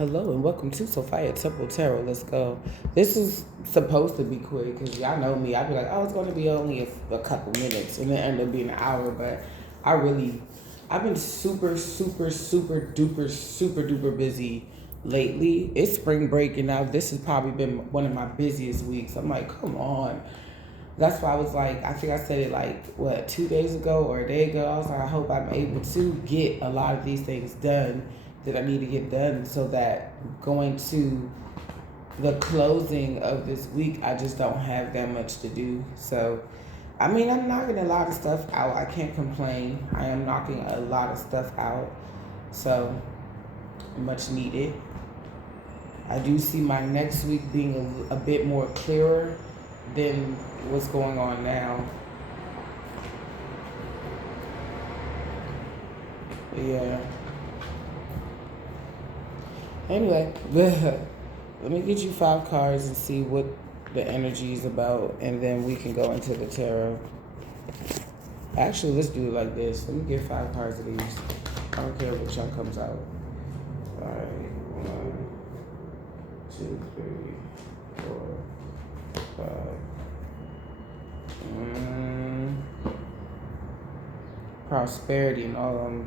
Hello and welcome to Sophia Temple Tarot. Let's go. This is supposed to be quick because y'all know me. I'd be like, oh, it's going to be only a couple minutes and then end up being an hour. But I've been super duper busy lately. It's spring break and now this has probably been one of my busiest weeks. I'm like, come on. That's why I was like, I think I said it like, what, 2 days ago or a day ago. I was like, I hope I'm able to get a lot of these things done that I need to get done so that going to the closing of this week, I just don't have that much to do. So, I mean, I'm knocking a lot of stuff out. I can't complain. I am knocking a lot of stuff out. So, much needed. I do see my next week being a bit more clearer than what's going on now. Yeah. Anyway, let me get you 5 cards and see what the energy is about, and then we can go into the tarot. Actually, let's do it like this. Let me get 5 cards of these. I don't care which one comes out. All right. 1, 2, 3, 4, 5. Prosperity and all of them.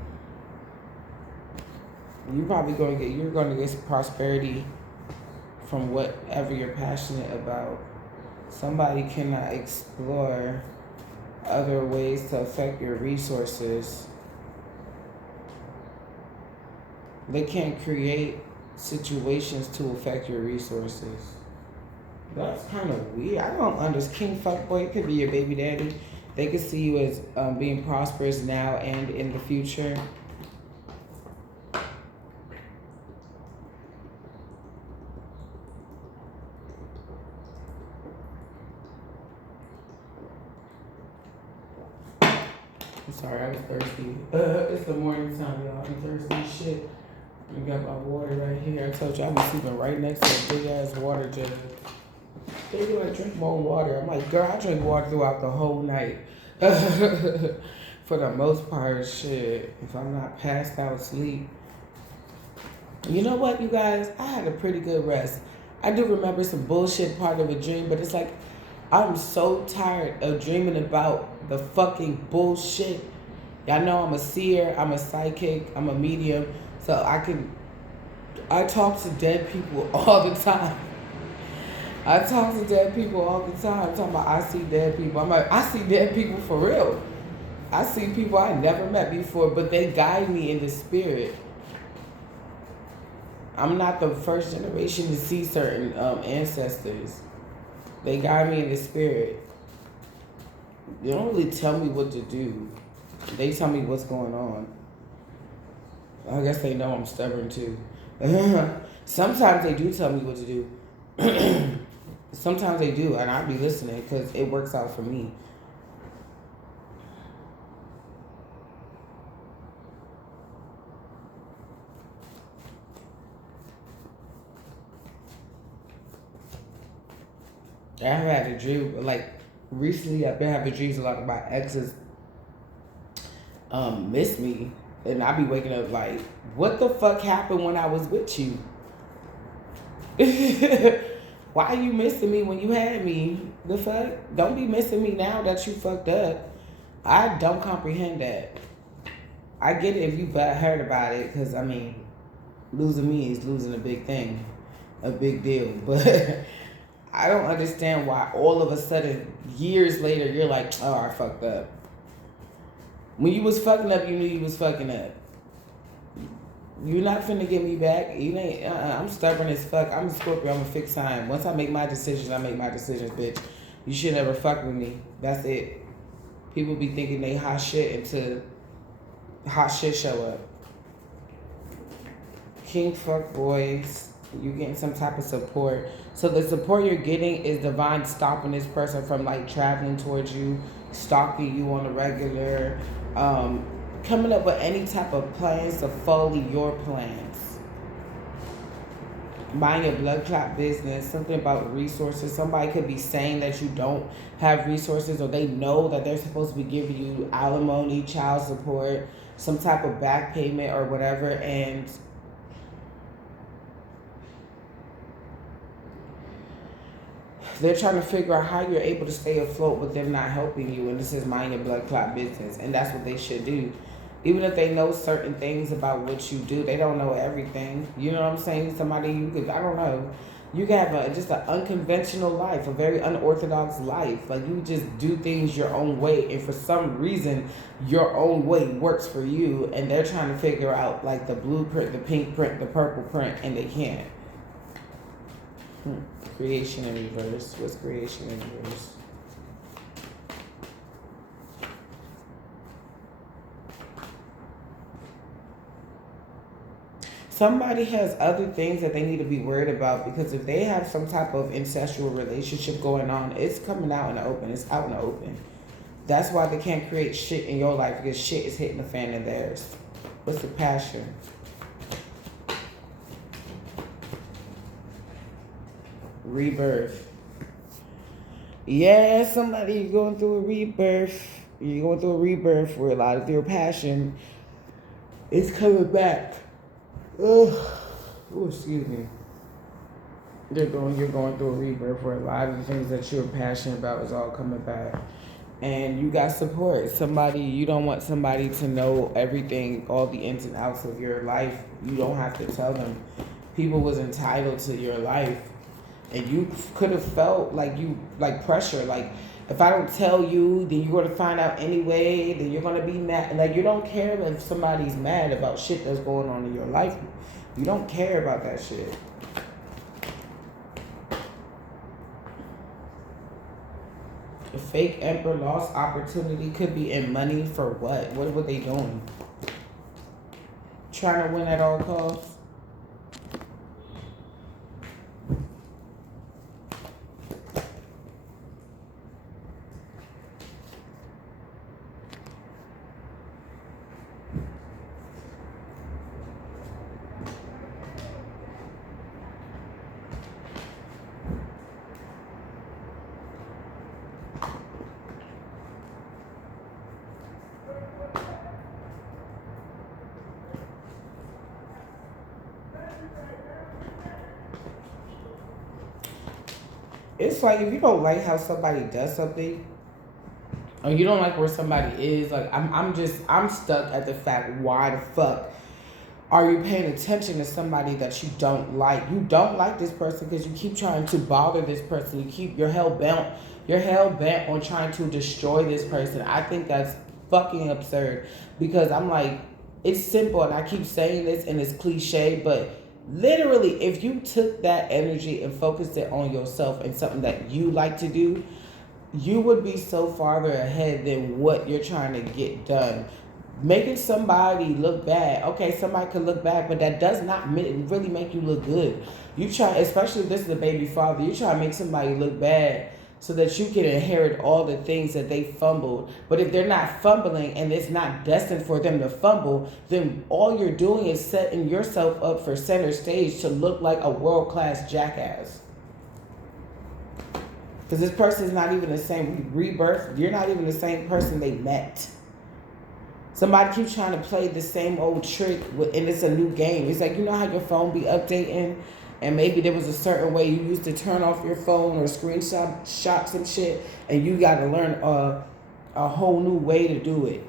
You're going to get some prosperity from whatever you're passionate about. Somebody cannot explore other ways to affect your resources. They can't create situations to affect your resources. That's kind of weird. I don't understand. King Fuckboy, it could be your baby daddy. They could see you as being prosperous now and in the future. I'm sorry, I was thirsty. It's the morning time, y'all. I'm thirsty as shit. I got my water right here. I told you I was sleeping right next to a big ass water jug. They be like, drink more water. I'm like, girl, I drink water throughout the whole night. For the most part, shit. If I'm not passed out asleep. You know what, you guys? I had a pretty good rest. I do remember some bullshit part of a dream, but it's like, I'm so tired of dreaming about the fucking bullshit. Y'all know I'm a seer, I'm a psychic, I'm a medium, so I talk to dead people all the time. I talk to dead people all the time. I'm talking about I see dead people. I'm like, I see dead people for real. I see people I never met before, but they guide me in the spirit. I'm not the first generation to see certain ancestors. They guide me in the spirit. They don't really tell me what to do. They tell me what's going on. I guess they know I'm stubborn too. Sometimes they do tell me what to do. Sometimes they do, and I be listening because it works out for me. I have had a dream, like, recently I've been having dreams a lot of my exes miss me. And I be waking up like, what the fuck happened when I was with you? Why are you missing me when you had me? The fuck? Don't be missing me now that you fucked up. I don't comprehend that. I get it if you heard about it, because, I mean, losing me is losing a big thing, a big deal. But I don't understand why all of a sudden, years later, you're like, oh, I fucked up. When you was fucking up, you knew you was fucking up. You're not finna get me back. You ain't. I'm stubborn as fuck. I'm a Scorpio. I'm a fixed sign. Once I make my decisions, I make my decisions, bitch. You should never fuck with me. That's it. People be thinking they hot shit until hot shit show up. King fuck boys. You getting some type of support. So the support you're getting is divine stopping this person from like traveling towards you, stalking you on a regular, coming up with any type of plans to follow your plans. Mind your blood clot business, something about resources. Somebody could be saying that you don't have resources, or they know that they're supposed to be giving you alimony, child support, some type of back payment or whatever, and They're trying to figure out how you're able to stay afloat with them not helping you. And this is mind your blood clot business. And that's what they should do. Even if they know certain things about what you do, they don't know everything. You know what I'm saying? Somebody you could, I don't know. You can have just an unconventional life, a very unorthodox life. Like you just do things your own way. And for some reason, your own way works for you. And they're trying to figure out like the blueprint, the pink print, the purple print, and they can't. Creation in reverse. What's creation in reverse? Somebody has other things that they need to be worried about, because if they have some type of incestual relationship going on, it's coming out in the open. It's out in the open. That's why they can't create shit in your life, because shit is hitting the fan in theirs. What's the passion? Rebirth. Yeah, somebody going through a rebirth. You're going through a rebirth where a lot of your passion is coming back. Oh, excuse me. You're going through a rebirth where a lot of the things that you're passionate about is all coming back. And you got support. You don't want somebody to know everything, all the ins and outs of your life. You don't have to tell them. People was entitled to your life. And you could have felt like pressure. Like, if I don't tell you, then you're going to find out anyway. Then you're going to be mad. Like, you don't care if somebody's mad about shit that's going on in your life. You don't care about that shit. The fake emperor lost opportunity could be in money for what? What were they doing? Trying to win at all costs? It's like, if you don't like how somebody does something, or you don't like where somebody is, like I'm stuck at the fact, why the fuck are you paying attention to somebody that you don't like? You don't like this person because you keep trying to bother this person. You're hell bent on trying to destroy this person. I think that's fucking absurd, because I'm like, it's simple, and I keep saying this and it's cliche, but literally, if you took that energy and focused it on yourself and something that you like to do, you would be so farther ahead than what you're trying to get done. Making somebody look bad, okay, somebody could look bad, but that does not really make you look good. You try, especially if this is a baby father, you try to make somebody look bad so that you can inherit all the things that they fumbled. But if they're not fumbling and it's not destined for them to fumble, then all you're doing is setting yourself up for center stage to look like a world-class jackass. Because this person is not even the same rebirth. You're not even the same person they met. Somebody keeps trying to play the same old trick, and it's a new game. It's like, you know how your phone be updating, and maybe there was a certain way you used to turn off your phone or screenshot some shit, and you got to learn a whole new way to do it.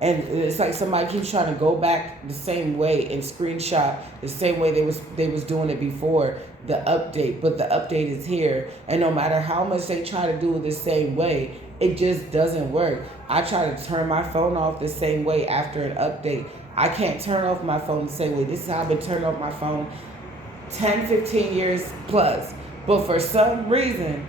And it's like somebody keeps trying to go back the same way and screenshot the same way they was doing it before the update. But the update is here, and no matter how much they try to do it the same way, it just doesn't work. I try to turn my phone off the same way after an update. I can't turn off my phone the same way. This is how I've been turning off my phone 10, 15 years plus. But for some reason,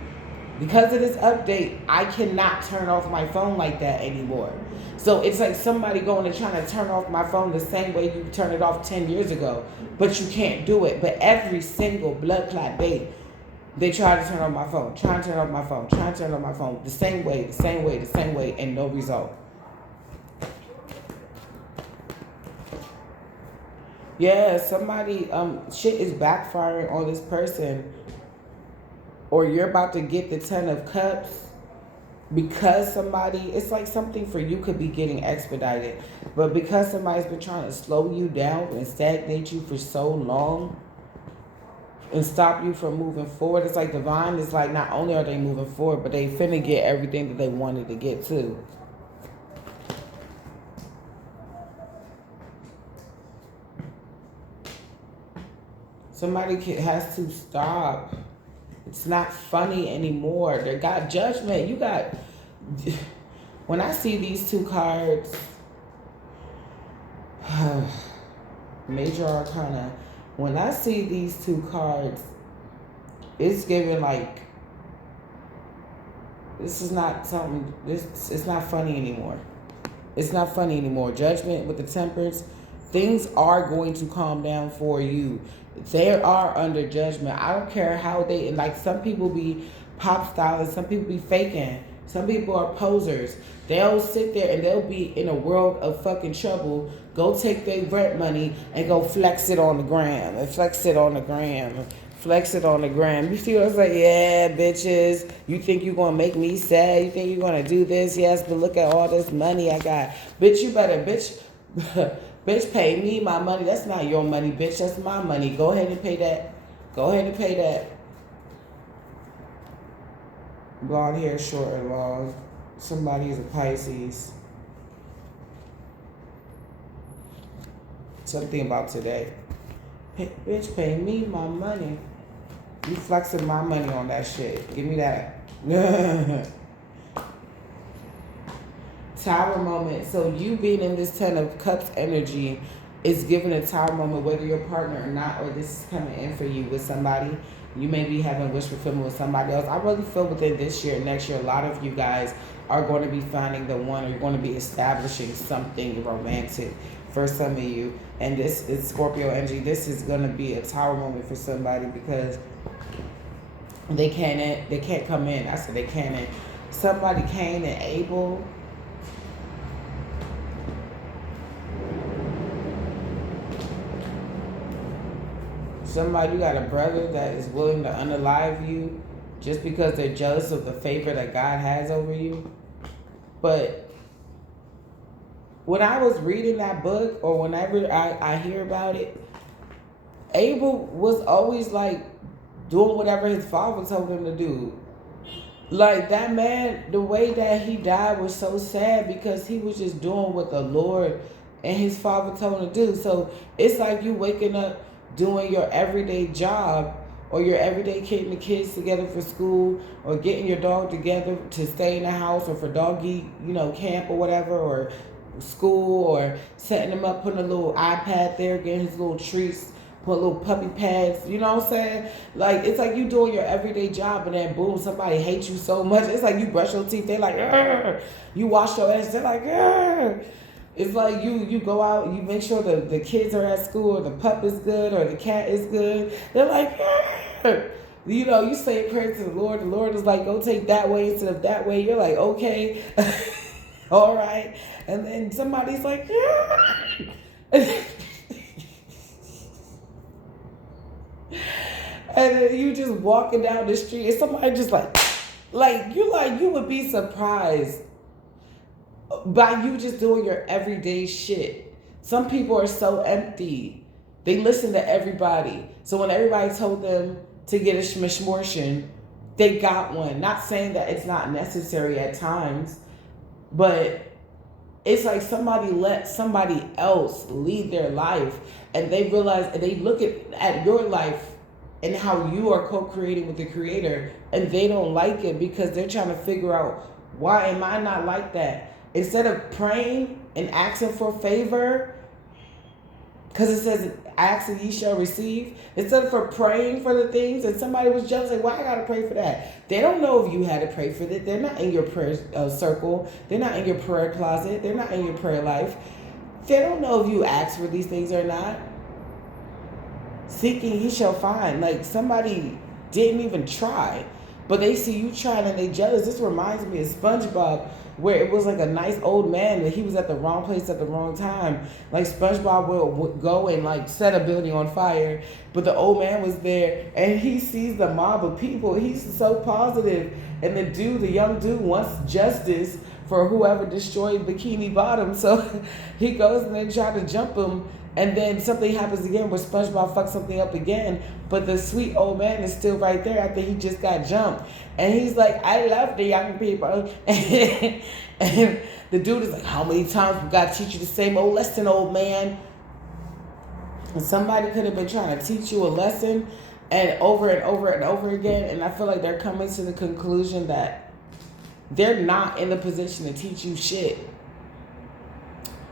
because of this update, I cannot turn off my phone like that anymore. So it's like somebody going and trying to turn off my phone the same way you turned it off 10 years ago. But you can't do it. But every single blood clot day, they try to turn off my phone, try to turn off my phone, try to turn off my phone, the same way, and no result. Yeah, somebody, shit is backfiring on this person, or you're about to get the 10 of cups because somebody, it's like something for you could be getting expedited, but because somebody's been trying to slow you down and stagnate you for so long, and stop you from moving forward. It's like divine is like, not only are they moving forward, but they finna get everything that they wanted to get to. Somebody has to stop. It's not funny anymore. They got judgment. You got... When I see these two cards, Major Arcana, when I see these two cards, it's giving like, this is not something, it's not funny anymore. It's not funny anymore. Judgment with the Temperance, things are going to calm down for you. They are under judgment. I don't care how they, like, some people be pop styling, some people be faking, some people are posers. They'll sit there and they'll be in a world of fucking trouble, go take their rent money and go flex it on the gram, and flex it on the gram, flex it on the gram. You see what I'm saying? Yeah, bitches, you think you're going to make me sad? You think you're going to do this? Yes, but look at all this money I got. Bitch, you better, bitch, bitch, pay me my money. That's not your money, bitch. That's my money. Go ahead and pay that. Go ahead and pay that. Blonde hair, short and long. Somebody is a Pisces. Something about today. Bitch, pay me my money. You flexing my money on that shit. Give me that. Tower moment. So you being in this 10 of Cups energy is giving a tower moment, whether you're a partner or not, or this is coming in for you with somebody. You may be having wish fulfillment with somebody else. I really feel within this year, next year, a lot of you guys are going to be finding the one, or you're going to be establishing something romantic for some of you. And this is Scorpio energy. This is going to be a tower moment for somebody, because they can't come in. I said they can't. Somebody Cain and Abel. Somebody, you got a brother that is willing to unalive you just because they're jealous of the favor that God has over you. But when I was reading that book, or whenever I hear about it, Abel was always like doing whatever his father told him to do. Like, that man, the way that he died was so sad, because he was just doing what the Lord and his father told him to do. So it's like you waking up, doing your everyday job, or your everyday getting the kids together for school, or getting your dog together to stay in the house, or for doggy, camp or whatever, or school, or setting him up, putting a little iPad there, getting his little treats, put little puppy pads, you know what I'm saying? Like, it's like you doing your everyday job, and then boom, somebody hates you so much. It's like you brush your teeth, they're like, argh. You wash your ass, they're like, argh. It's like you go out, you make sure the kids are at school, or the pup is good, or the cat is good. They're like, argh. You say a prayer to the Lord is like, go take that way instead of that way. You're like, okay, all right. And then somebody's like, and then you just walking down the street, and somebody just you would be surprised by you just doing your everyday shit. Some people are so empty. They listen to everybody. So when everybody told them to get a smishmortion, they got one. Not saying that it's not necessary at times, but it's like somebody let somebody else lead their life, and they realize, and they look at your life and how you are co-creating with the Creator, and they don't like it because they're trying to figure out, why am I not like that? Instead of praying and asking for favor, because it says, ask and ye shall receive. Instead of for praying for the things, and somebody was jealous, like, why I gotta pray for that? They don't know if you had to pray for that. They're not in your prayer circle. They're not in your prayer closet. They're not in your prayer life. They don't know if you asked for these things or not. Seeking, he shall find. Like, somebody didn't even try, but they see you trying and they jealous. This reminds me of SpongeBob, where it was like a nice old man, and he was at the wrong place at the wrong time. Like, SpongeBob will go and like set a building on fire, but the old man was there, and he sees the mob of people. He's so positive, and the young dude wants justice for whoever destroyed Bikini Bottom. So he goes and they try to jump him, And then something happens again where SpongeBob fucks something up again, but the sweet old man is still right there after he just got jumped. And he's like, I love the young people. And the dude is like, how many times we got to teach you the same old lesson, old man? And somebody could have been trying to teach you a lesson and over and over and over again. And I feel like they're coming to the conclusion that they're not in the position to teach you shit.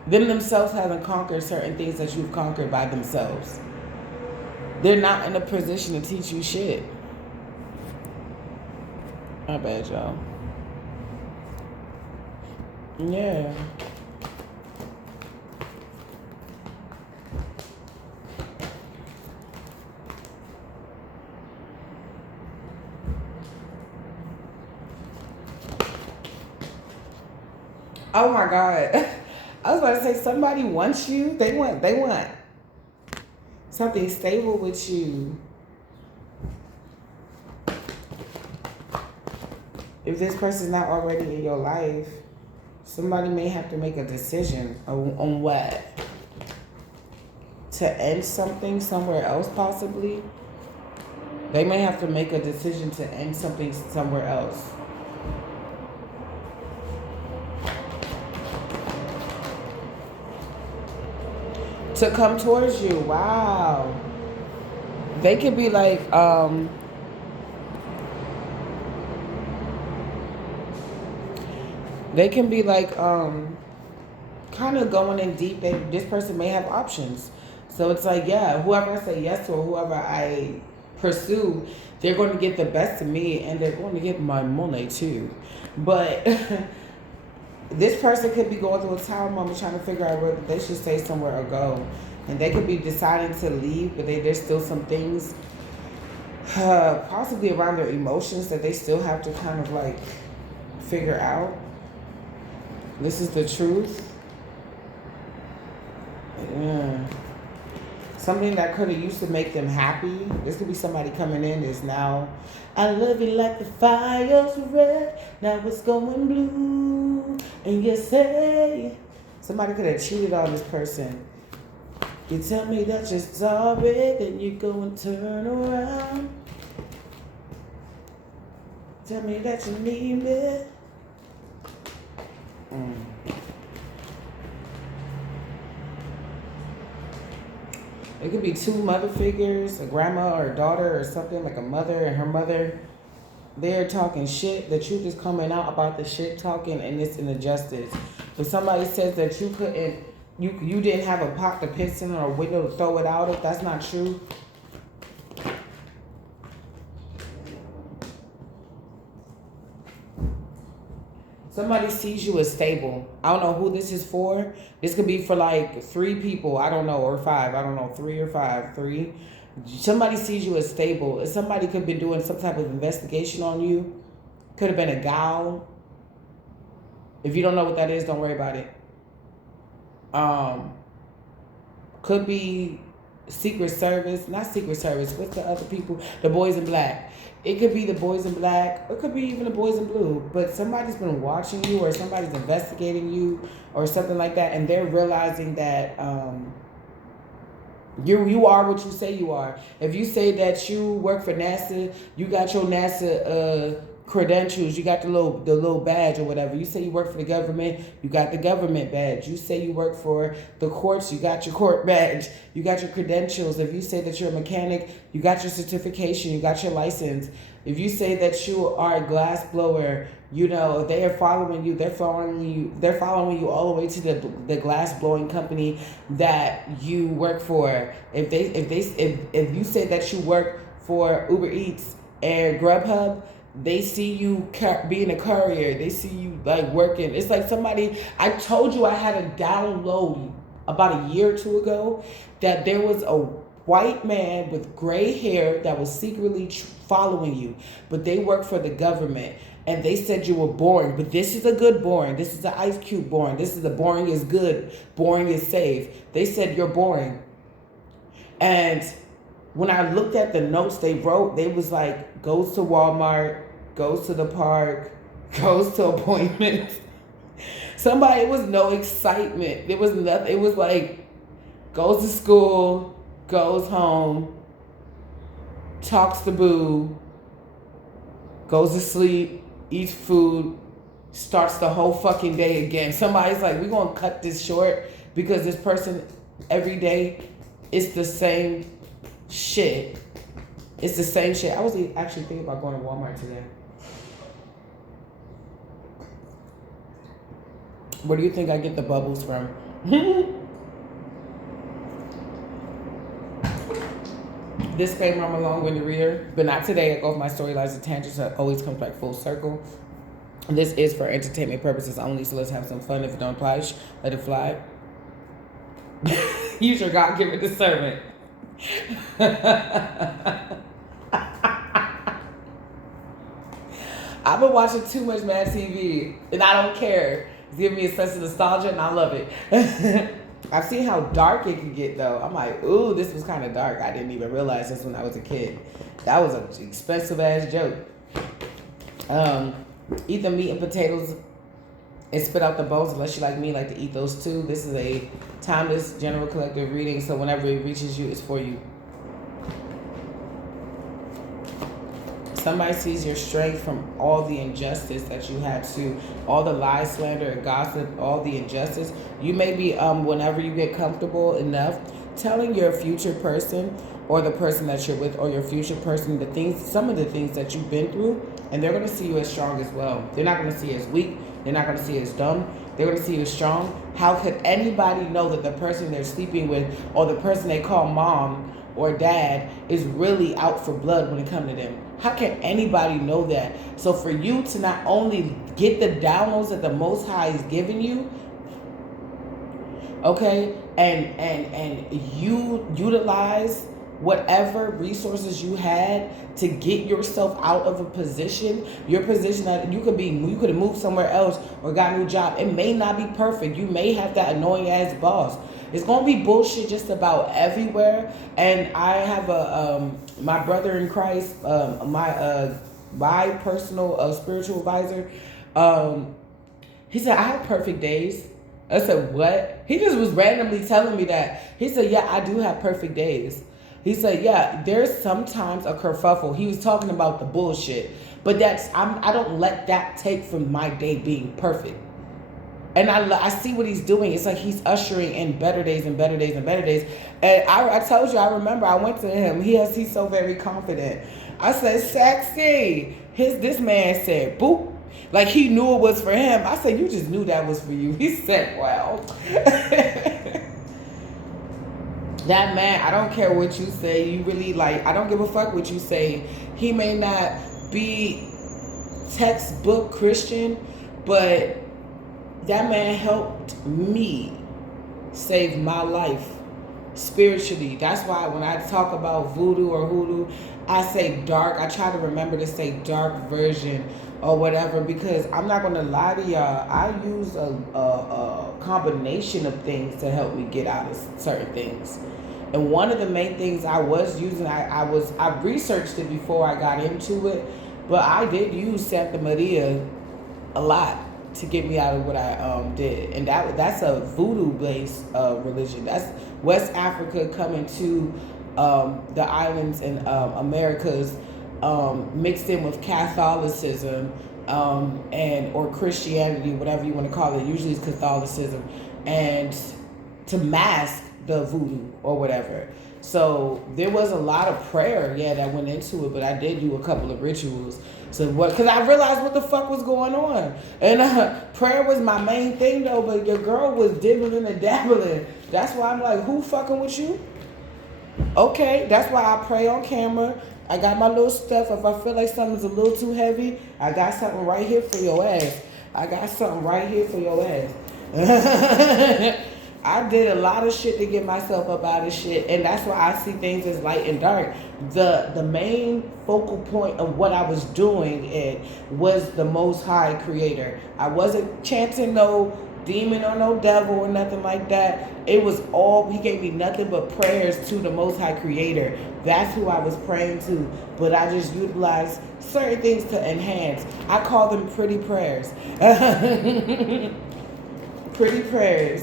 Them themselves haven't conquered certain things that you've conquered by themselves. They're not in a position to teach you shit. My bad, y'all. Yeah. Oh my God. I was about to say, somebody wants you. They want something stable with you. If this person's not already in your life, somebody may have to make a decision on what? To end something somewhere else, possibly. They may have to make a decision to end something somewhere else. To come towards you. Wow. They could be like, they can be like, kind of going in deep. This person may have options. So it's like, yeah, whoever I say yes to or whoever I pursue, they're going to get the best of me and they're going to get my money too. But this person could be going through a tower moment trying to figure out whether they should stay somewhere or go. And they could be deciding to leave, but there's still some things possibly around their emotions that they still have to kind of like figure out. This is the truth. Yeah. Something that could have used to make them happy. This could be somebody coming in is now, I love you like the fire's red, now it's going blue. And you say, somebody could have cheated on this person. You tell me that you're sorry, then you go and turn around. Tell me that you need me. It could be two mother figures, a grandma or a daughter or something, like a mother and her mother. They're talking shit. The truth is coming out about the shit talking, and it's an injustice. If somebody says that you couldn't, you didn't have a pot to piss in or a window to throw it out of, that's not true. Somebody sees you as stable. I don't know who this is for. This could be for like 3 people. I don't know, or 5. I don't know, 3 or 5. 3. Somebody sees you as stable. Somebody could have been doing some type of investigation on you. Could have been a gal. If you don't know what that is, don't worry about it. Could be Secret Service. Not Secret Service. What's the other people? The Boys in Black. It could be the Boys in Black. Or it could be even the Boys in Blue. But somebody's been watching you, or somebody's investigating you, or something like that, and they're realizing that you are what you say you are. If you say that you work for NASA, you got your NASA credentials, you got the little badge or whatever. You say you work for the government, you got the government badge. You say you work for the courts, you got your court badge, you got your credentials. If you say that you're a mechanic, you got your certification, you got your license. If you say that you are a glass blower, you know, they are following you, they're following you all the way to the glass blowing company that you work for. If you say that you work for Uber Eats and Grubhub, they see you being a courier. They see you like working. It's like somebody, I told you I had a download about a year or 2 ago that there was a white man with gray hair that was secretly following you, but they work for the government. And they said you were boring, but this is a good boring. This is an Ice Cube boring. This is the boring is good. Boring is safe. They said you're boring. And when I looked at the notes they wrote, they was like, goes to Walmart, goes to the park, goes to appointments. Somebody, it was no excitement. There was nothing. It was like, goes to school, goes home, talks to boo, goes to sleep, eats food, starts the whole fucking day again. Somebody's like, we're going to cut this short because this person every day is the same shit. It's the same shit. I was actually thinking about going to Walmart today. Where do you think I get the bubbles from? Disclaimer, I'm a long-winded reader, but not today. I go with my storylines and tangents. So it always comes back full circle. This is for entertainment purposes only, so let's have some fun. If it don't apply, let it fly. Use your God-given discernment. I've been watching too much Mad TV, and I don't care. It's giving me a sense of nostalgia, and I love it. I've seen how dark it can get, though. I'm like, ooh, this was kind of dark. I didn't even realize this when I was a kid. That was an expensive-ass joke. Eat the meat and potatoes and spit out the bones, unless you like me, like to eat those too. This is a timeless general collective reading, so whenever it reaches you, it's for you. Somebody sees your strength from all the injustice that you had to, all the lies, slander, and gossip, all the injustice. You may be, whenever you get comfortable enough, telling your future person or the person that you're with or your future person the things, some of the things that you've been through, and they're going to see you as strong as well. They're not going to see you as weak. They're not going to see you as dumb. They're going to see you as strong. How could anybody know that the person they're sleeping with or the person they call mom or dad is really out for blood when it comes to them? How can anybody know that? So for you to not only get the downloads that the Most High is giving you, okay, and you utilize whatever resources you had to get yourself out of a position, your position that you could have moved somewhere else or got a new job. It may not be perfect. You may have that annoying ass boss. It's gonna be bullshit just about everywhere. And I have my brother in Christ, my personal spiritual advisor. He said I have perfect days. I said what? He just was randomly telling me that. He said, yeah, I do have perfect days. He said, yeah, there's sometimes a kerfuffle. He was talking about the bullshit, but I don't let that take from my day being perfect. And I see what he's doing. It's like he's ushering in better days and better days and better days. And I told you, I remember I went to him. He's so very confident. I said, sexy. This man said, boop. Like he knew it was for him. I said, you just knew that was for you. He said, well. That man, I don't care what you say. You really I don't give a fuck what you say. He may not be textbook Christian, but that man helped me save my life spiritually. That's why when I talk about voodoo or hoodoo, I say dark. I try to remember to say dark version or whatever, because I'm not going to lie to y'all. I use a combination of things to help me get out of certain things. And one of the main things I was using, I researched it before I got into it, but I did use Santa Maria a lot to get me out of what I did. And that's a voodoo-based religion. That's West Africa coming to the islands and Americas, mixed in with Catholicism or Christianity, whatever you want to call it. Usually it's Catholicism, and to mask the voodoo or whatever. So there was a lot of prayer, that went into it, but I did do a couple of rituals. So because I realized what the fuck was going on. And prayer was my main thing though, but your girl was dibbling and dabbling. That's why I'm like, who fucking with you? Okay, that's why I pray on camera. I got my little stuff. If I feel like something's a little too heavy, I got something right here for your ass. I did a lot of shit to get myself up out of shit, and that's why I see things as light and dark. The main focal point of what I was doing was the Most High Creator. I wasn't chanting no demon or no devil or nothing like that. It was all, he gave me nothing but prayers to the Most High Creator. That's who I was praying to, but I just utilized certain things to enhance. I call them pretty prayers. Pretty prayers.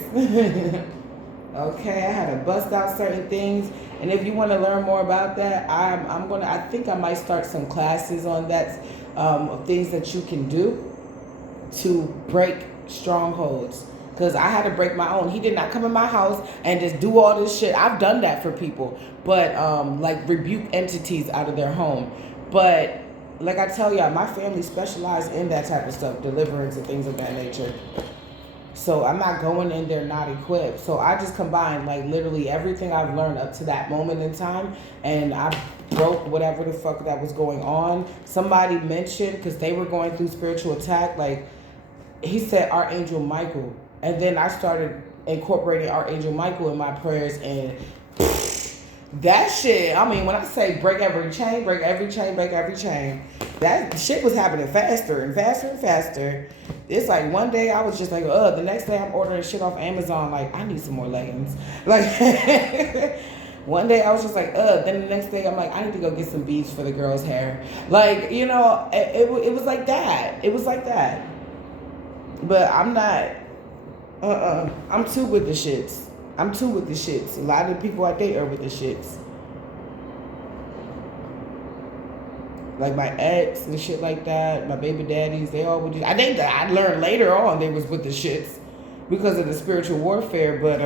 Okay, I had to bust out certain things, and if you want to learn more about that, I think I might start some classes on that, of things that you can do to break strongholds. Because I had to break my own. He did not come in my house and just do all this shit. I've done that for people, but like rebuke entities out of their home. But like I tell y'all, my family specialized in that type of stuff, deliverance and things of that nature. So I'm not going in there not equipped. So I just combined like literally everything I've learned up to that moment in time, and I broke whatever the fuck that was going on. Somebody mentioned, because they were going through spiritual attack, like he said Archangel Michael, and then I started incorporating Archangel Michael in my prayers, and that shit, I mean, when I say break every chain, break every chain, break every chain, that shit was happening faster and faster and faster. It's like one day I was just like, the next day I'm ordering shit off Amazon, like, I need some more leggings. Like, one day I was just like, then the next day I'm like, I need to go get some beads for the girl's hair. Like, you know, it was like that. It was like that. But I'm not, I'm too with the shits. I'm too with the shits. A lot of the people I date are with the shits. Like my ex and shit like that, my baby daddies, they all would do. I think that I learned later on they was with the shits because of the spiritual warfare, but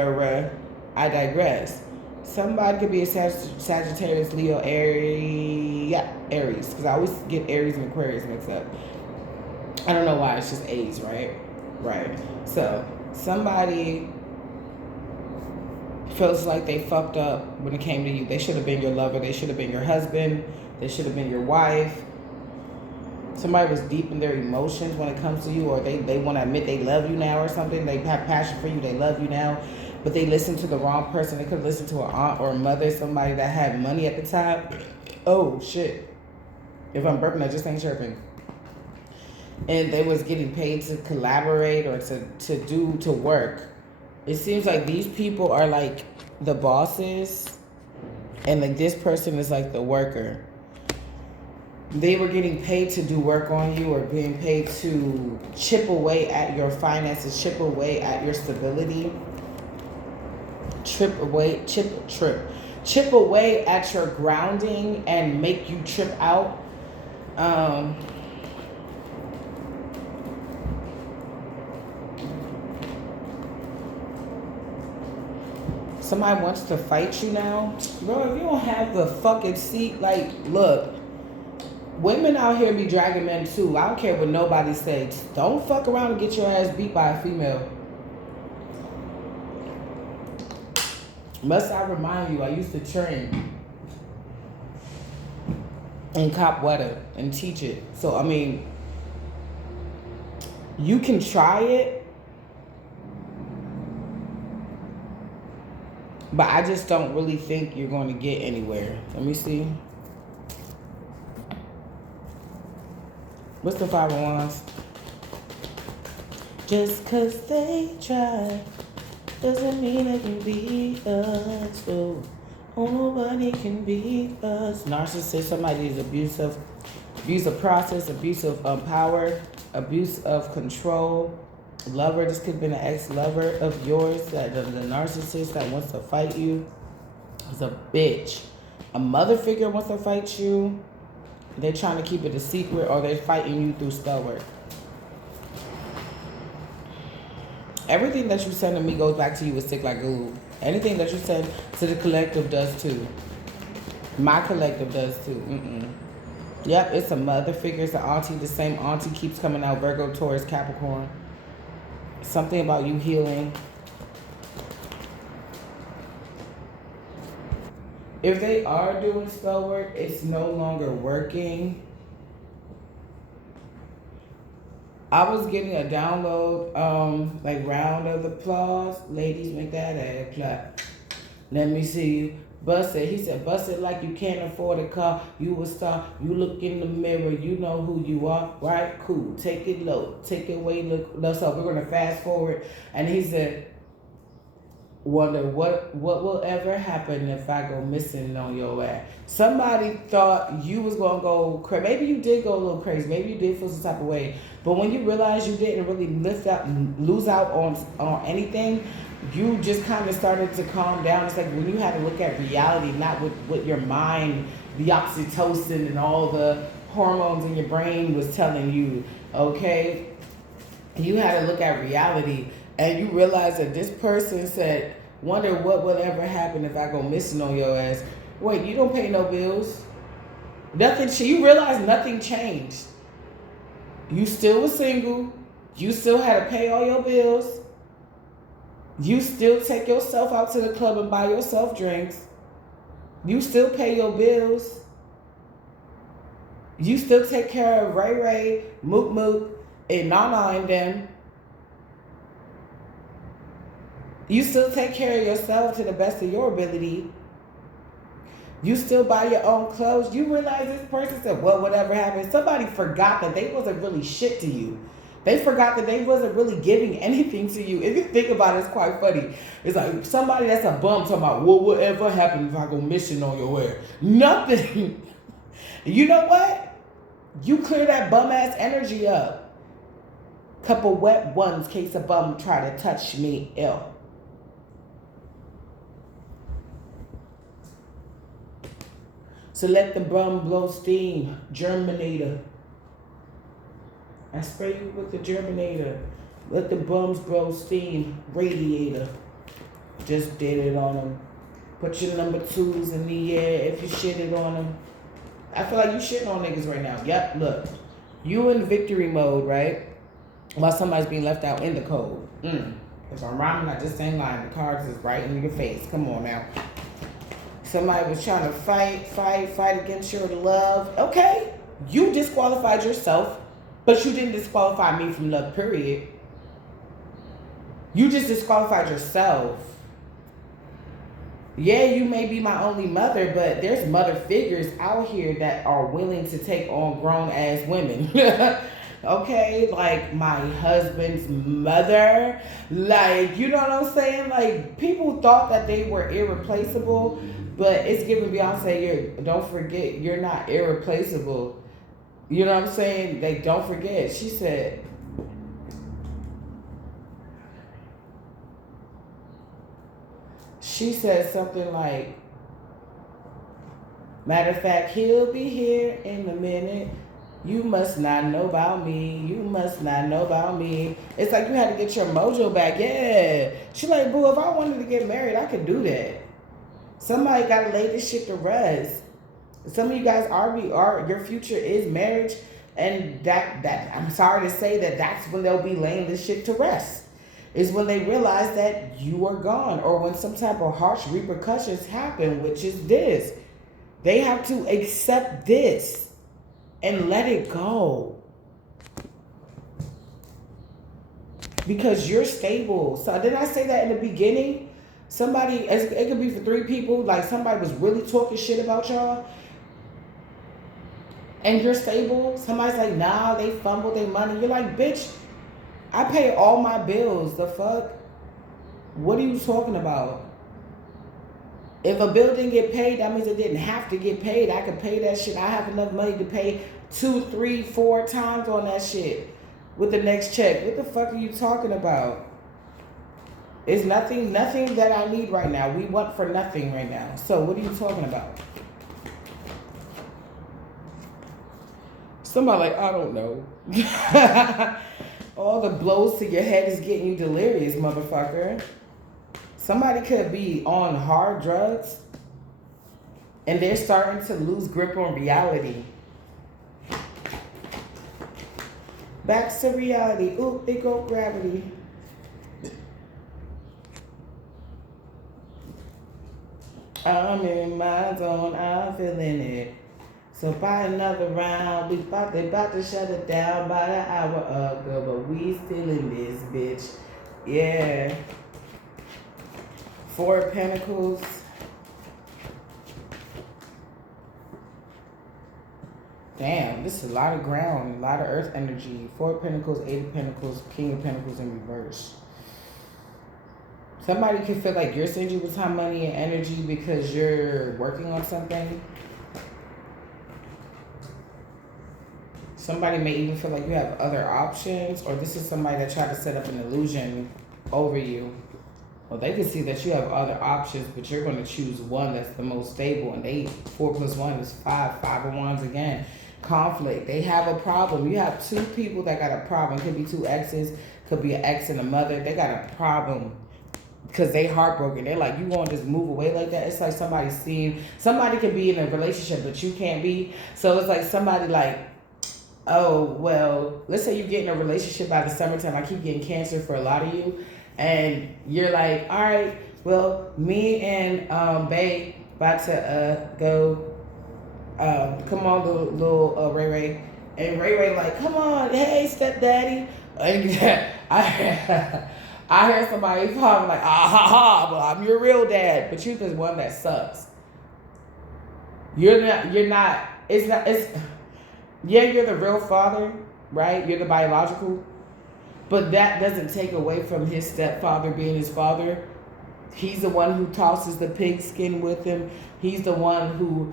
I digress. Somebody could be a Sagittarius, Leo, Aries, because I always get Aries and Aquarius mixed up. I don't know why, it's just A's, right? Right. So, somebody feels like they fucked up when it came to you. They should have been your lover. They should have been your husband. They should have been your wife. Somebody was deep in their emotions when it comes to you, or they want to admit they love you now or something. They have passion for you. They love you now. But they listened to the wrong person. They could have listened to an aunt or a mother, somebody that had money at the time. Oh, shit. If I'm burping, I just ain't chirping. And they was getting paid to collaborate or to work. It seems like these people are like the bosses, and like this person is like the worker. They were getting paid to do work on you, or being paid to chip away at your finances, chip away at your stability, chip away at your grounding and make you trip out. Somebody wants to fight you now. Bro, if you don't have the fucking seat, like, look, women out here be dragging men too. I don't care what nobody says. Don't fuck around and get your ass beat by a female. Must I remind you, I used to train in cop weather and teach it. So, I mean, you can try it, but I just don't really think you're going to get anywhere. Let me see. What's the 5 of Wands? Just cause they try doesn't mean they can beat us. Oh, nobody can beat us. Narcissist, somebody's abusive process, abusive power, abuse of control. Lover, this could have been an ex-lover of yours, that the narcissist that wants to fight you is a bitch. A mother figure wants to fight you. They're trying to keep it a secret, or they're fighting you through spell work. Everything that you send to me goes back to you with stick like glue. Anything that you send to the collective does too. My collective does too. Yep, it's a mother figure, it's an auntie. The same auntie keeps coming out. Virgo, Taurus, Capricorn. Something about you healing. If they are doing spell work, it's no longer working. I was getting a download, like round of applause. Ladies, make that ass clap. Let me see you. Bust it. He said, bust it like you can't afford a car. You a star. You look in the mirror. You know who you are. Right? Cool. Take it low. Take it away. Look. So we're going to fast forward. And he said, wonder what will ever happen if I go missing on your ass. Somebody thought you was going to go crazy. Maybe you did go a little crazy. Maybe you did feel some type of way. But when you realize you didn't really lose out on anything, you just kind of started to calm down. It's like when you had to look at reality, not what your mind, the oxytocin and all the hormones in your brain was telling you, okay? You had to look at reality, and you realize that this person said, wonder what would ever happen if I go missing on your ass. Wait, you don't pay no bills. Nothing. You realize nothing changed. You still was single. You still had to pay all your bills. You still take yourself out to the club and buy yourself drinks. You still pay your bills. You still take care of Ray Ray, Mook Mook, and Nana and them. You still take care of yourself to the best of your ability. You still buy your own clothes. You realize this person said, well, whatever happened. Somebody forgot that they wasn't really shit to you. They forgot that they wasn't really giving anything to you. If you think about it, it's quite funny. It's like somebody that's a bum talking about, well, whatever happened if I go missing on your ass? Nothing. You know what? You clear that bum ass energy up. Couple wet ones, case a bum try to touch me ill. So let the bum blow steam, Germinator. I spray you with the Germinator. Let the bums blow steam, Radiator. Just did it on them. Put your number 2s in the air if you shitted on them. I feel like you shitting on niggas right now. Yep, look. You in victory mode, right? While somebody's being left out in the cold. If I'm rhyming, I just ain't lying. The cards is right in your face. Come on now. Somebody was trying to fight against your love. Okay, you disqualified yourself, but you didn't disqualify me from love, period. You just disqualified yourself. Yeah, you may be my only mother, but there's mother figures out here that are willing to take on grown-ass women. Okay, like my husband's mother. Like, you know what I'm saying? Like, people thought that they were irreplaceable, but it's giving Beyonce, don't forget, you're not irreplaceable. You know what I'm saying? Like, don't forget. She said something like, matter of fact, he'll be here in a minute. You must not know about me. You must not know about me. It's like you had to get your mojo back. Yeah. She's like, boo, if I wanted to get married, I could do that. Somebody got to lay this shit to rest. Some of you guys your future is marriage. And that I'm sorry to say that's when they'll be laying this shit to rest. Is when they realize that you are gone. Or when some type of harsh repercussions happen, which is this. They have to accept this. And let it go. Because you're stable. So did I say that in the beginning? Somebody, it could be for 3 people, like somebody was really talking shit about y'all. And you're stable. Somebody's like, nah, they fumbled their money. You're like, bitch, I pay all my bills. The fuck? What are you talking about? If a bill didn't get paid, that means it didn't have to get paid. I could pay that shit. I have enough money to pay 2, 3, 4 times on that shit with the next check. What the fuck are you talking about? It's nothing that I need right now. We want for nothing right now. So what are you talking about? Somebody like, I don't know. All the blows to your head is getting you delirious, motherfucker. Somebody could be on hard drugs and they're starting to lose grip on reality. Back to reality. Ooh, there go gravity. I'm in my zone, I'm feeling it. So by another round, they about to shut it down by the hour ago, but we still in this bitch. Yeah. 4 of Pentacles. Damn, this is a lot of ground, a lot of earth energy. 4 of Pentacles, 8 of Pentacles, King of Pentacles in reverse. Somebody can feel like you're stingy with time, money, and energy because you're working on something. Somebody may even feel like you have other options, or this is somebody that tried to set up an illusion over you. Well, they can see that you have other options, but you're going to choose one that's the most stable. And 4 plus 1 is 5. 5 of wands again. Conflict. They have a problem. You have two people that got a problem. Could be two exes. Could be an ex and a mother. They got a problem because they heartbroken. They're like, you won't just move away like that. It's like somebody could be in a relationship, but you can't be. So it's like somebody like, oh, well, let's say you get in a relationship by the summertime. I keep getting cancer for a lot of you. And you're like, all right, well, me and Bae about to go, come on, little Ray Ray. And Ray Ray like, come on, hey, stepdaddy. And I heard somebody talking like, ah ha ha, but I'm your real dad. But you're just one that sucks. You're not, yeah, you're the real father, right? You're the biological. But that doesn't take away from his stepfather being his father. He's the one who tosses the pigskin with him. He's the one who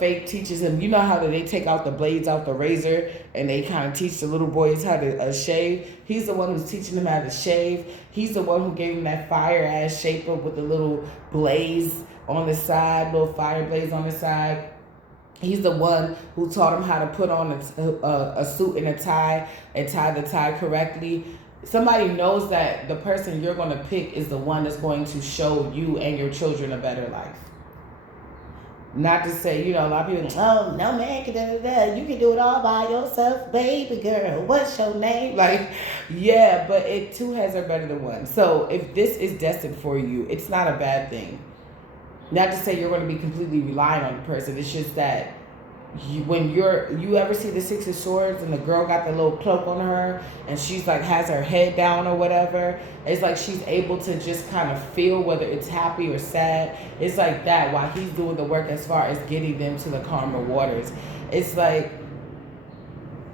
fake teaches him. You know how they take out the blades out the razor and they kind of teach the little boys how to shave? He's the one who's teaching them how to shave. He's the one who gave him that fire-ass shaper with the little blaze on the side, little fire blaze on the side. He's the one who taught him how to put on a suit and a tie and tie the tie correctly. Somebody knows that the person you're going to pick is the one that's going to show you and your children a better life. Not to say, a lot of people, oh, no man can you can do it all by yourself, baby girl. What's your name? Like, yeah, but two heads are better than one. So if this is destined for you, it's not a bad thing. Not to say you're going to be completely reliant on the person. It's just that you ever see the Six of Swords and the girl got the little cloak on her and she's like has her head down or whatever. It's like she's able to just kind of feel whether it's happy or sad. It's like that while he's doing the work as far as getting them to the calmer waters. It's like,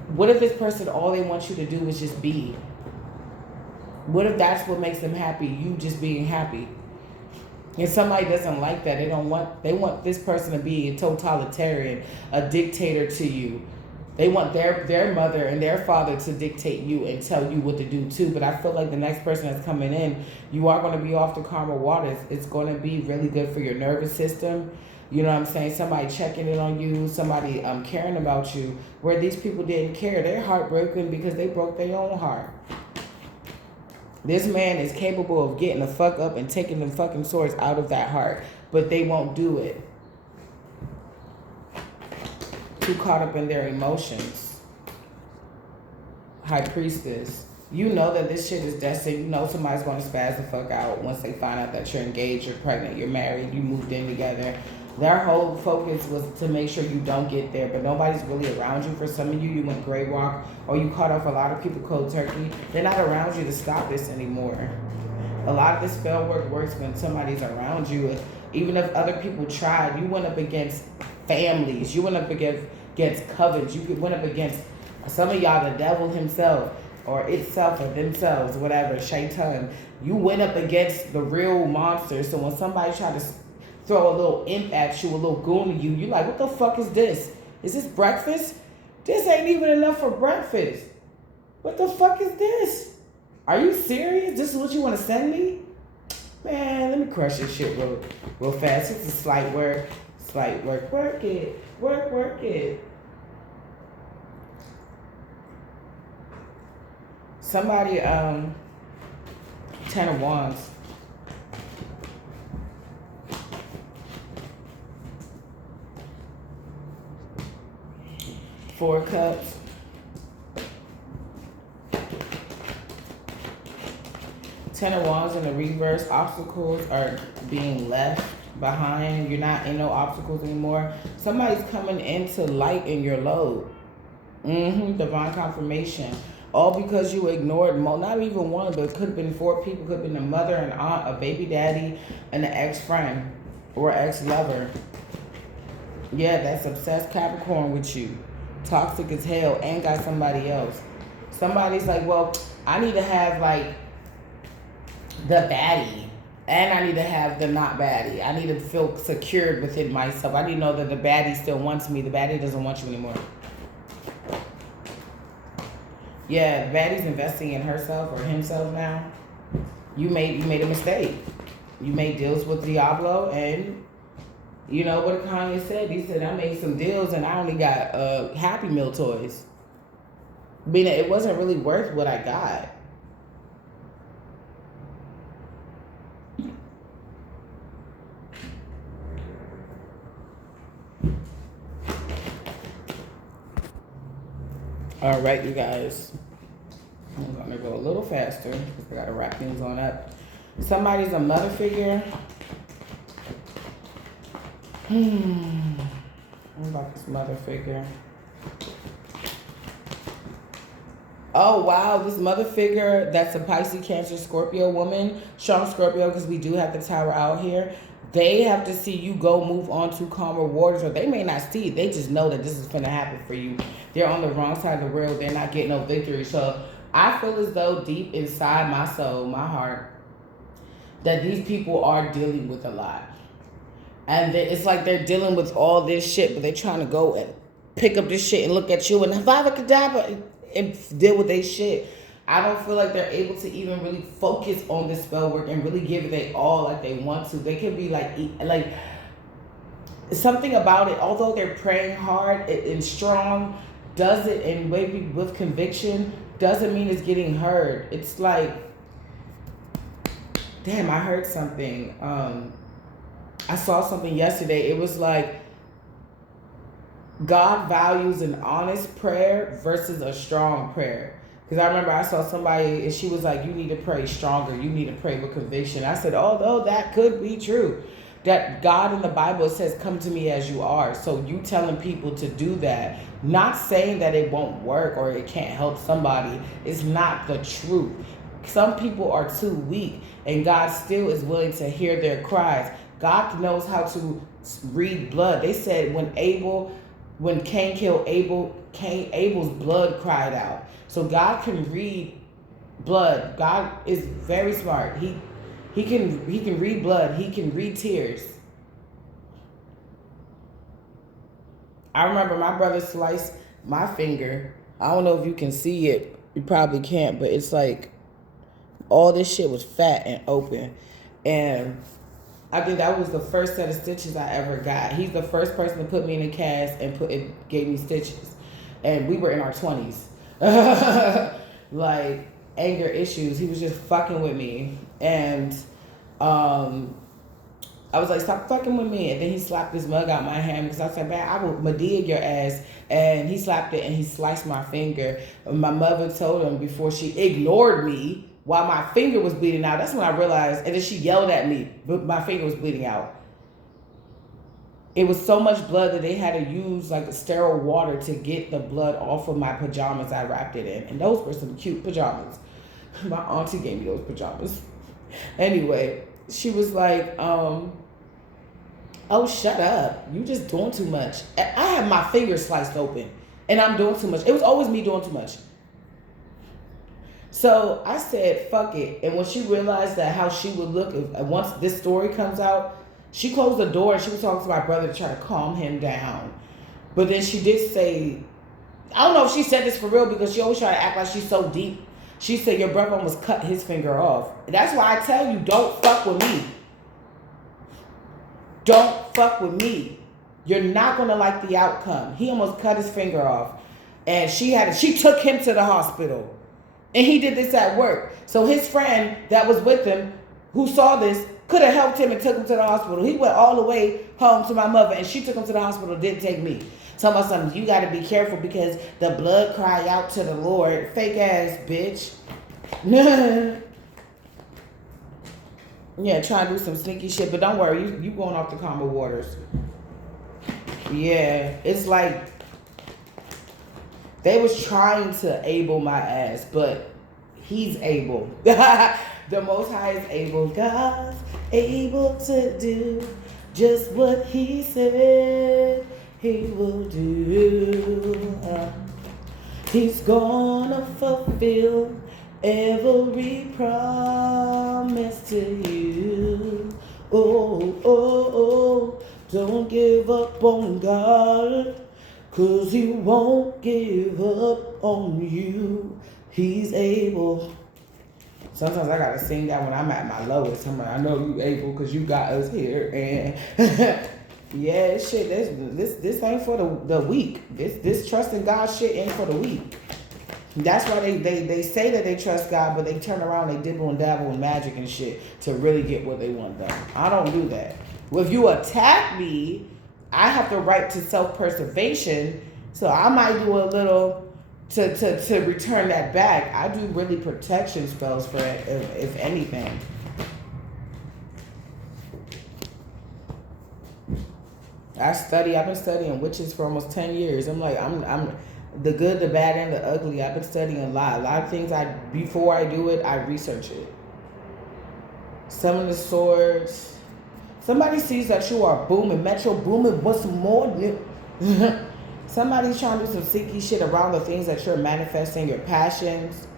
what if this person, all they want you to do is just be? What if that's what makes them happy? You just being happy. And somebody doesn't like that. They want this person to be a totalitarian, a dictator to you. They want their mother and their father to dictate you and tell you what to do too. But I feel like the next person that's coming in, you are going to be off the calmer waters. It's going to be really good for your nervous system. You know what I'm saying? Somebody checking in on you, somebody caring about you, where these people didn't care. They're heartbroken because they broke their own heart. This man is capable of getting the fuck up and taking them fucking swords out of that heart, but they won't do it. Too caught up in their emotions. High Priestess. You know that this shit is destined. You know somebody's going to spaz the fuck out once they find out that you're engaged, you're pregnant, you're married, you moved in together. Their whole focus was to make sure you don't get there, but nobody's really around you. For some of you, you went gray walk, or you cut off a lot of people cold turkey. They're not around you to stop this anymore. A lot of this spell work works when somebody's around you. Even if other people tried, you went up against families. You went up against covens. You went up against some of y'all, the devil himself, or itself, or themselves, whatever, shaitan. You went up against the real monster. So when somebody tried to throw a little imp at you, a little goon at you, you're like, what the fuck is this? Is this breakfast? This ain't even enough for breakfast. What the fuck is this? Are you serious? This is what you want to send me? Man, let me crush this shit real fast. It's a slight work. Work it. Work it. Somebody, 10 of Wands. 4 Cups. Ten of Wands in the reverse. Obstacles are being left behind. You're not in no obstacles anymore. Somebody's coming in to lighten your load. Divine confirmation. All because you ignored, not even one, but it could have been 4 people. Could have been a mother, an aunt, a baby daddy, and an ex-friend or ex-lover. Yeah, that's obsessed Capricorn with you. Toxic as hell and got somebody else. Somebody's like, well, I need to have like the baddie and I need to have the not baddie. I need to feel secured within myself. I need to know that the baddie still wants me. The baddie doesn't want you anymore. Yeah, the baddie's investing in herself or himself now. You made a mistake. You made deals with Diablo, and you know what Kanye said? He said, I made some deals and I only got Happy Meal toys. Meaning it wasn't really worth what I got. All right, you guys. I'm gonna go a little faster because I gotta wrap things on up. Somebody's a mother figure. What about this mother figure? Oh wow, this mother figure that's a Pisces, Cancer, Scorpio woman, strong Scorpio, because we do have the tower out here. They have to see you go move on to calmer waters, or they may not see it. They just know that this is going to happen for you. They're on the wrong side of the world. They're not getting no victory. So I feel as though deep inside my soul, my heart, that these people are dealing with a lot. And it's like they're dealing with all this shit, but they're trying to go and pick up this shit and look at you and Havana Kedavra and deal with their shit. I don't feel like they're able to even really focus on this spell work and really give it their all like they want to. They can be like something about it, although they're praying hard and strong, does it, and maybe with conviction, doesn't mean it's getting heard. It's like, damn, I heard something. I saw something yesterday. It was like, God values an honest prayer versus a strong prayer. Because I remember I saw somebody and she was like, you need to pray stronger. You need to pray with conviction. I said, although that could be true. That God in the Bible says, come to me as you are. So you telling people to do that, not saying that it won't work or it can't help somebody, is not the truth. Some people are too weak and God still is willing to hear their cries. God knows how to read blood. They said when Cain killed Abel, Abel's blood cried out. So God can read blood. God is very smart. He can read blood. He can read tears. I remember my brother sliced my finger. I don't know if you can see it. You probably can't, but it's like all this shit was fat and open. And I think that was the first set of stitches I ever got. He's the first person to put me in a cast and gave me stitches. And we were in our 20s. Like, anger issues. He was just fucking with me. And I was like, stop fucking with me. And then he slapped this mug out my hand because I said, man, I will Madea your ass. And he slapped it and he sliced my finger. My mother told him before she ignored me while my finger was bleeding out. That's when I realized, and then she yelled at me, but my finger was bleeding out. It was so much blood that they had to use like sterile water to get the blood off of my pajamas I wrapped it in. And those were some cute pajamas. My auntie gave me those pajamas. Anyway, she was like, oh, shut up. You just doing too much. I had my finger sliced open and I'm doing too much. It was always me doing too much. So I said, fuck it. And when she realized that how she would look once this story comes out, she closed the door and she was talking to my brother to try to calm him down. But then she did say, I don't know if she said this for real because she always try to act like she's so deep. She said, your brother almost cut his finger off. And that's why I tell you, don't fuck with me. Don't fuck with me. You're not going to like the outcome. He almost cut his finger off. And she took him to the hospital. And he did this at work. So his friend that was with him, who saw this, could have helped him and took him to the hospital. He went all the way home to my mother, and she took him to the hospital, didn't take me. Talking about something, you got to be careful because the blood cry out to the Lord. Fake ass bitch. Yeah, trying to do some sneaky shit, but don't worry, you going off the calmer waters. Yeah, it's like they was trying to able my ass, but he's able. The Most High is able. God's able to do just what he said he will do. He's gonna fulfill every promise to you. Oh, oh, oh, don't give up on God, 'cause he won't give up on you. He's able. Sometimes I gotta sing that when I'm at my lowest. I'm like, I know you able because you got us here, and yeah, shit. This ain't for the weak. This trusting God shit ain't for the weak. That's why they say that they trust God, but they turn around, they dibble and dabble in magic and shit to really get what they want done. I don't do that. Well, if you attack me, I have the right to self-preservation, so I might do a little to return that back. I do really protection spells for it, if anything. I've been studying witches for almost 10 years. I'm the good, the bad, and the ugly. I've been studying a lot. A lot of things before I do it, I research it. Some of the swords. Somebody sees that you are booming, metro booming, what's more? Somebody's trying to do some seeky shit around the things that you're manifesting, your passions.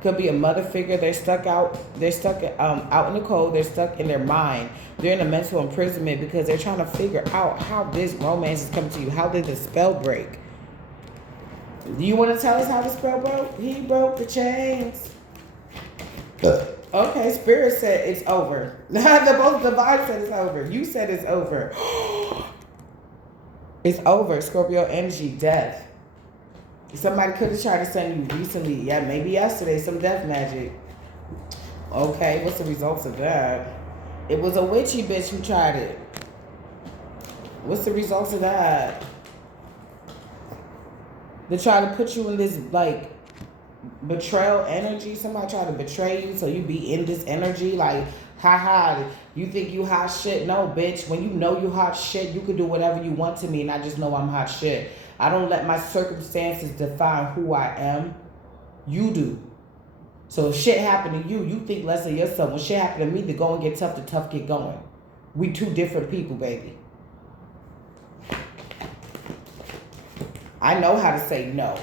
Could be a mother figure. They're stuck out in the cold. They're stuck in their mind. They're in a mental imprisonment because they're trying to figure out how this romance is coming to you. How did the spell break? Do you want to tell us how the spell broke? He broke the chains. Okay, Spirit said it's over. Both divine said it's over. You said it's over. It's over. Scorpio energy, death. Somebody could have tried to send you recently. Yeah, maybe yesterday, some death magic. Okay, what's the results of that? It was a witchy bitch who tried it. What's the results of that? They try to put you in this, like, betrayal energy. Somebody tried to betray you so you be in this energy. Like, haha, you think you hot shit? No, bitch. When you know you hot shit, you can do whatever you want to me, and I just know I'm hot shit. I don't let my circumstances define who I am. You do. So if shit happen to you, you think less of yourself. When shit happen to me, the going get tough, the tough get going. We two different people, baby. I know how to say no.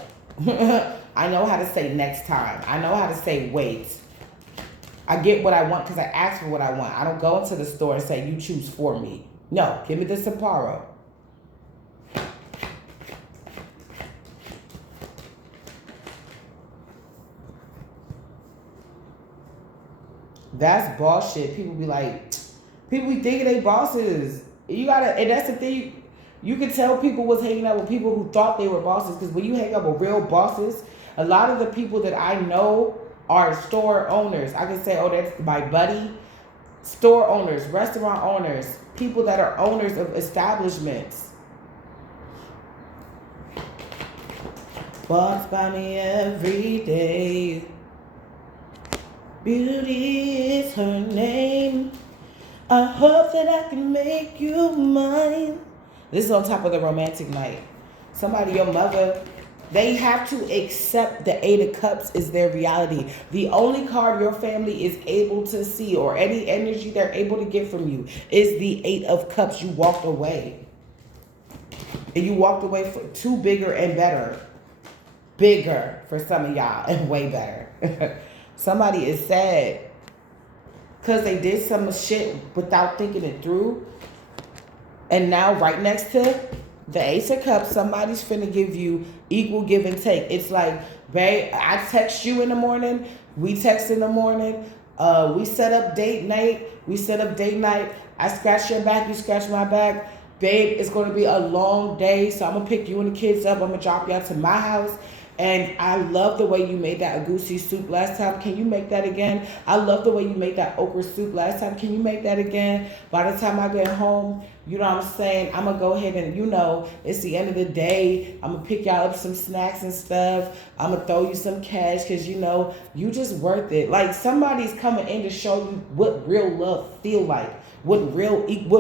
I know how to say next time. I know how to say wait. I get what I want because I ask for what I want. I don't go into the store and say, you choose for me. No, give me the Sapporo. That's bullshit. People be thinking they bosses. You gotta, and that's the thing. You can tell people was hanging out with people who thought they were bosses, because when you hang out with real bosses, a lot of the people that I know are store owners. I can say, oh, that's my buddy. Store owners, restaurant owners, people that are owners of establishments. Walks by me every day. Beauty is her name. I hope that I can make you mine. This is on top of the romantic night. Somebody, your mother, they have to accept the Eight of Cups is their reality. The only card your family is able to see, or any energy they're able to get from you, is the Eight of Cups. You walked away. And you walked away for two bigger and better. Bigger for some of y'all and way better. Somebody is sad because they did some shit without thinking it through. And now right next to the Ace of Cups, somebody's finna give you equal give and take. It's like, babe, I text you in the morning. We text in the morning. We set up date night. I scratch your back. You scratch my back. Babe, it's going to be a long day. So I'm going to pick you and the kids up. I'm going to drop you out to my house. And I love the way you made that agusi soup last time. Can you make that again? I love the way you made that okra soup last time. Can you make that again? By the time I get home, you know what I'm saying? I'm going to go ahead and, it's the end of the day. I'm going to pick y'all up some snacks and stuff. I'm going to throw you some cash because, you just worth it. Like, somebody's coming in to show you what real love feel like, what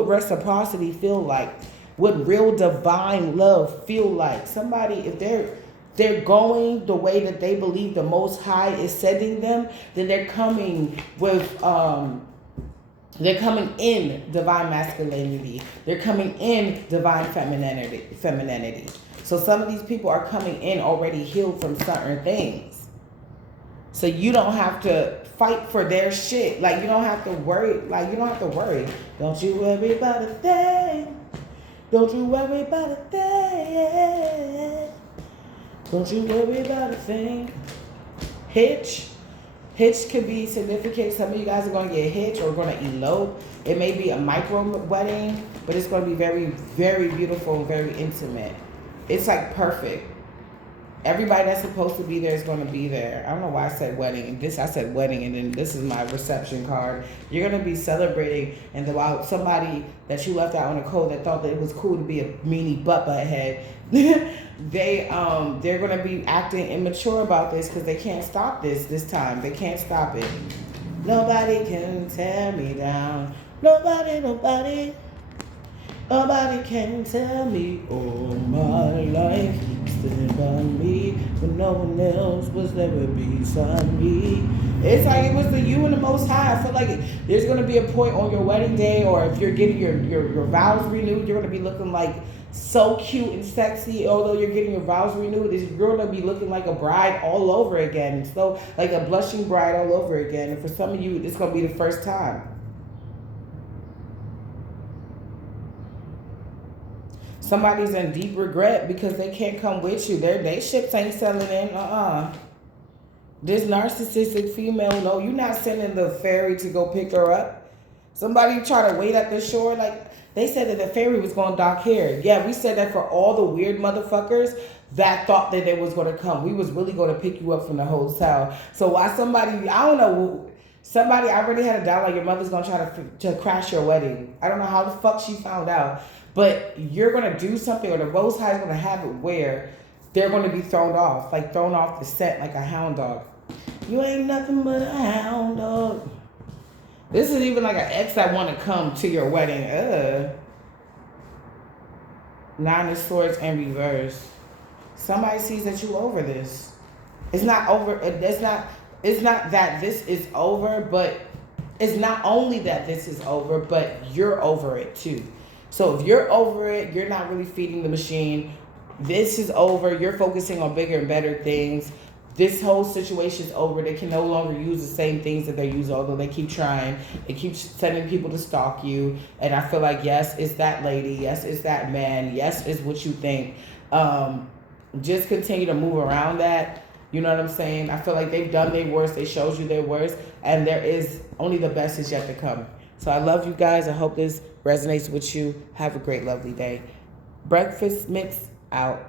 reciprocity feel like, what real divine love feel like. Somebody, if they're going the way that they believe the Most High is sending them, then they're coming in divine masculinity. They're coming in divine femininity. So some of these people are coming in already healed from certain things. So you don't have to fight for their shit. Like, you don't have to worry. Don't you worry about a thing. Don't you worry about a thing. Don't you worry about a thing. Hitch Hitch could be significant. Some of you guys are going to get hitched or going to elope. It may be a micro wedding, but it's going to be very, very beautiful and very intimate. It's like perfect. Everybody that's supposed to be there is going to be there. I don't know why I said wedding. I said wedding, and then this is my reception card. You're going to be celebrating, and while somebody that you left out on a code that thought that it was cool to be a meanie butt head, they're going to be acting immature about this because they can't stop this time. They can't stop it. Nobody can tear me down. Nobody can tell me all my life. Stand by me when no one else was there beside me. It's like it was the you and the Most High. I feel like there's going to be a point on your wedding day, or if you're getting your vows renewed, you're going to be looking like so cute and sexy. Although you're getting your vows renewed, you're going to be looking like a bride all over again. So like a blushing bride all over again. And for some of you, it's going to be the first time. Somebody's in deep regret because they can't come with you. They ships ain't selling in. This narcissistic female, no, you're not sending the ferry to go pick her up. Somebody try to wait at the shore. Like, they said that the ferry was going to dock here. Yeah, we said that for all the weird motherfuckers that thought that it was going to come. We was really going to pick you up from the hotel. So why somebody, I don't know, somebody, I already had a doubt like your mother's going to try to crash your wedding. I don't know how the fuck she found out. But you're going to do something, or the Most High is going to have it where they're going to be thrown off. Like thrown off the set like a hound dog. You ain't nothing but a hound dog. This is even like an ex that want to come to your wedding. Nine of Swords in reverse. Somebody sees that you over this. It's not over. It's not that this is over, but it's not only that this is over, but you're over it too. So if you're over it, you're not really feeding the machine. This is over. You're focusing on bigger and better things. This whole situation is over. They can no longer use the same things that they use, although they keep trying. They keep sending people to stalk you. And I feel like, yes, it's that lady. Yes, it's that man. Yes, it's what you think. Just continue to move around that. You know what I'm saying? I feel like they've done their worst. They showed you their worst. And there is only the best is yet to come. So I love you guys. I hope this resonates with you. Have a great, lovely day. Breakfast Mix out.